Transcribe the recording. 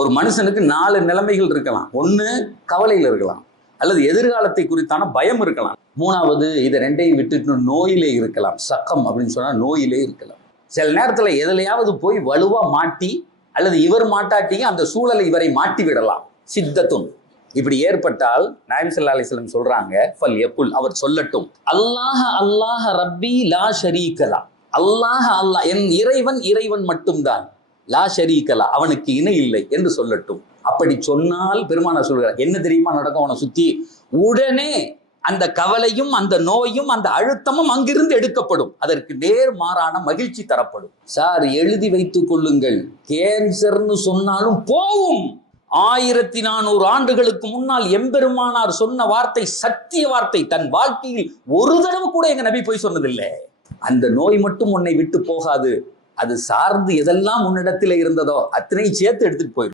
ஒரு மனுஷனுக்கு 4 நிலைமைகள் இருக்கலாம். ஒண்ணு கவலையில் இருக்கலாம், அல்லது எதிர்காலத்தை குறித்தான பயம் இருக்கலாம். 3வது இதை 2ஐயும் விட்டுட்டு நோயிலே இருக்கலாம். சக்கம் அப்படின்னு சொன்னா நோயிலே இருக்கலாம். சில நேரத்துல எதுலையாவது போய் வலுவா மாட்டி, அல்லது இவர் மாட்டாட்டியும் அந்த சூழலை இவரை மாட்டி விடலாம். சித்தத்தும் இப்படி ஏற்பட்டால் நாயகம் ஸல்லல்லாஹு அலைஹி வஸல்லம் சொல்றாங்க, ஃபல் யகுல், அவர் சொல்லட்டும், அல்லாஹ் அல்லாஹ் ரப்பி லா ஷரீகலா, அல்லாஹ் அல்லாஹ், என் இறைவன் இறைவன் மட்டும்தான், லா ஷரீகலா, அவனுக்கு இணை இல்லை என்று சொல்லட்டும். அப்படி சொன்னால் பெருமானார் சொல்கிறார், என்ன தெரியுமா நடக்கும்? அவனை சுத்தி உடனே அந்த கவலையும் அந்த நோயும் அந்த அழுத்தமும் அங்கிருந்து எடுக்கப்படும். அதற்கு நேர்மாறான மகிழ்ச்சி தரப்படும். சார் எழுதி வைத்துக் கொள்ளுங்கள், கேன்சர்னு சொன்னாலும் போகும். 1400 ஆண்டுகளுக்கு முன்னால் எம்பெருமானார் சொன்ன வார்த்தை சத்திய வார்த்தை. தன் வாழ்க்கையில் ஒரு தடவை கூட எங்க நபி போய் சொன்னதில்லை. அந்த நோய் மட்டும் உன்னை விட்டு போகாது, அது சார்ந்து எதெல்லாம் உன்னிடத்தில் இருந்ததோ அத்தனை சேர்த்து எடுத்துட்டு போயிடும்.